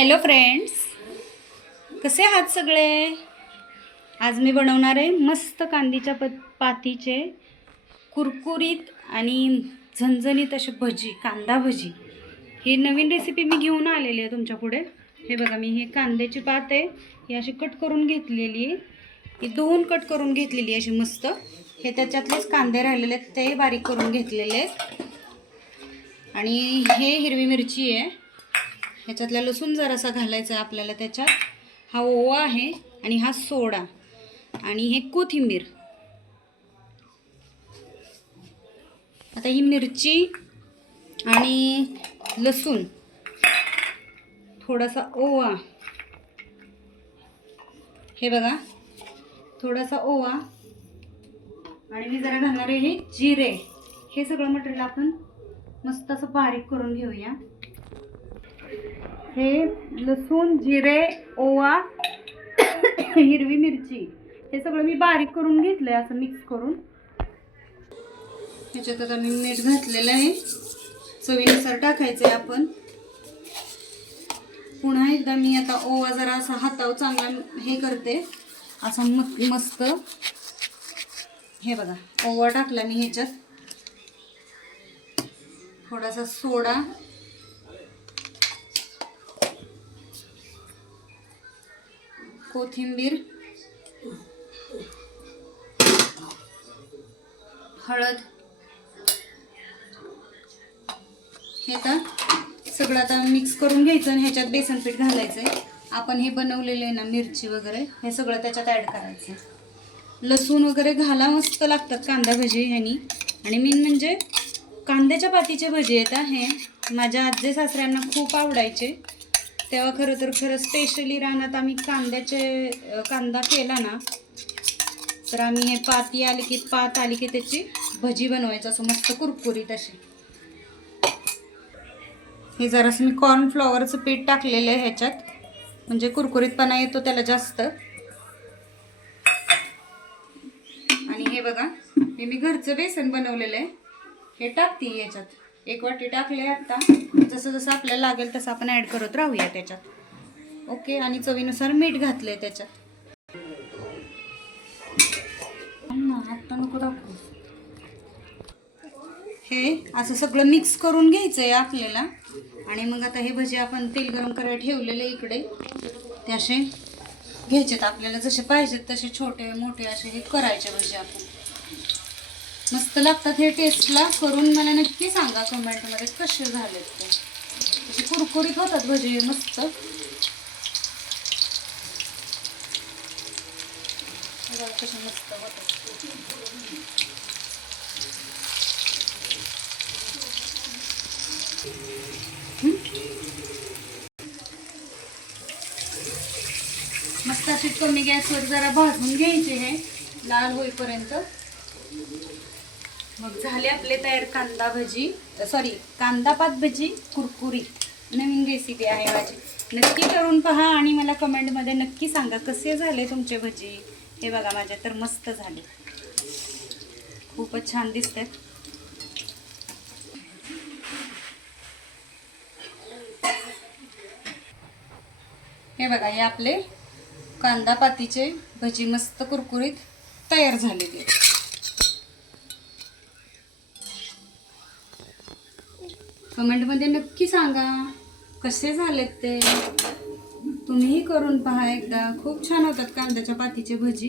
Hello friends, कसे आहात सगळे? आज मी बनवणार आहे मस्त कांदीच्या पातीचे कुरकुरीत आणि झणझणीत असे भजी, कांदा भजी. ही नवीन रेसिपी मी घेऊन आलेली आहे तुमच्या पुढे. हे बघा, मी हे कांद्याची पात आहे ही अशी कट करून घेतलेली आहे. ही धुवून कट करून घेतलेली आहे अशी मस्त. हे त्याच्यातलेच कांदे राहिलेले आहेत ते बारीक करून घेतलेले आहेत. आणि हे हिरवी मिरची आहे, ह्याच्यातला लसूण जरासा घालायचा आहे आपल्याला त्याच्यात. हा ओवा आहे आणि हा सोडा आणि हे कोथिंबीर. आता ही मिरची आणि लसूण, थोडासा ओवा, हे बघा थोडासा ओवा, आणि मी जरा घालणार आहे हे जिरे. हे सगळं मटेरियल आपण मस्त असं बारीक करून घेऊया. हे लसूण, जिरे, ओवा, हिरवी मिरची हे सगळं मी बारीक करून घेतलंय असं मिक्स करून. ह्याच्यात आता मी मीठ घातलेलं आहे, चवीनुसार टाकायचं आहे आपण. पुन्हा एकदा मी आता ओवा जरा असा हातावर चांगला हे करते असा मस्त. हे बघा, ओवा टाकला मी ह्याच्यात. थोडासा सोडा, कोथिंबीर, हळद. हे तर सगळं आता मिक्स करून घ्यायचं आणि ह्याच्यात बेसन पीठ घालायचं आहे. आपण हे बनवलेलं आहे ना, मिरची वगैरे हे सगळं त्याच्यात ॲड करायचं. लसूण वगैरे घाला, मस्त लागतात कांदा भजी ह्यानी. आणि मेन म्हणजे कांद्याच्या पातीचे भजी आहेत. हे माझ्या आजी सासऱ्यांना खूप आवडायचे. तेव्हा खरं स्पेशली रानात आम्ही कांदा केला ना, तर आम्ही हे पात आली की त्याची भजी बनवायचं असं मस्त कुरकुरीत अशी. हे जरासं मी कॉर्नफ्लॉवरचं पीठ टाकलेलं आहे ह्याच्यात, म्हणजे कुरकुरीतपणा येतो त्याला जास्त. आणि हे बघा, मी घरचं बेसन बनवलेलं आहे, हे टाकते याच्यात. 1 वाटी टाकले. आता जसं जसं आपल्याला लागेल तसं आपण ॲड करत राहूया त्याच्यात. ओके. आणि चवीनुसार मीठ घातलंय त्याच्यात. आता नको टाकू. हे असं सगळं मिक्स करून घ्यायचं आहे आपल्याला. आणि मग आता हे भजी आपण तेल गरम करायला ठेवलेले इकडे, ते असे घ्यायचेत आपल्याला. जसे पाहिजेत तसे छोटे मोठे असे हे करायचे भजी आपण. मस्त लागतात हे टेस्टला. करून मला नक्की सांगा कमेंटमध्ये कसे झालेत ते. असे कुरकुरीत होतात भजी मस्त. कसे मस्त होतात. मस्त असे कमी गॅसवर जरा भाजून घ्यायचे हे लाल होईपर्यंत. मग झाले आपले तयार कांदा पात भजी कुरकुरी. नवीन रेसिपी आहे माझी, नक्की करून पहा आणि मला कमेंटमध्ये नक्की सांगा कसे झाले तुमचे भजी. हे बघा, माझे तर मस्त झाले, खूपच छान दिसतात. हे बघा, हे आपले कांदा पातीचे भजी मस्त कुरकुरीत तयार झालेले. कमेंटमध्ये नक्की सांगा कसे झालेत ते. तुम्हीही करून पहा एकदा, खूप छान होतात कांद्याच्या पातीचे भजी.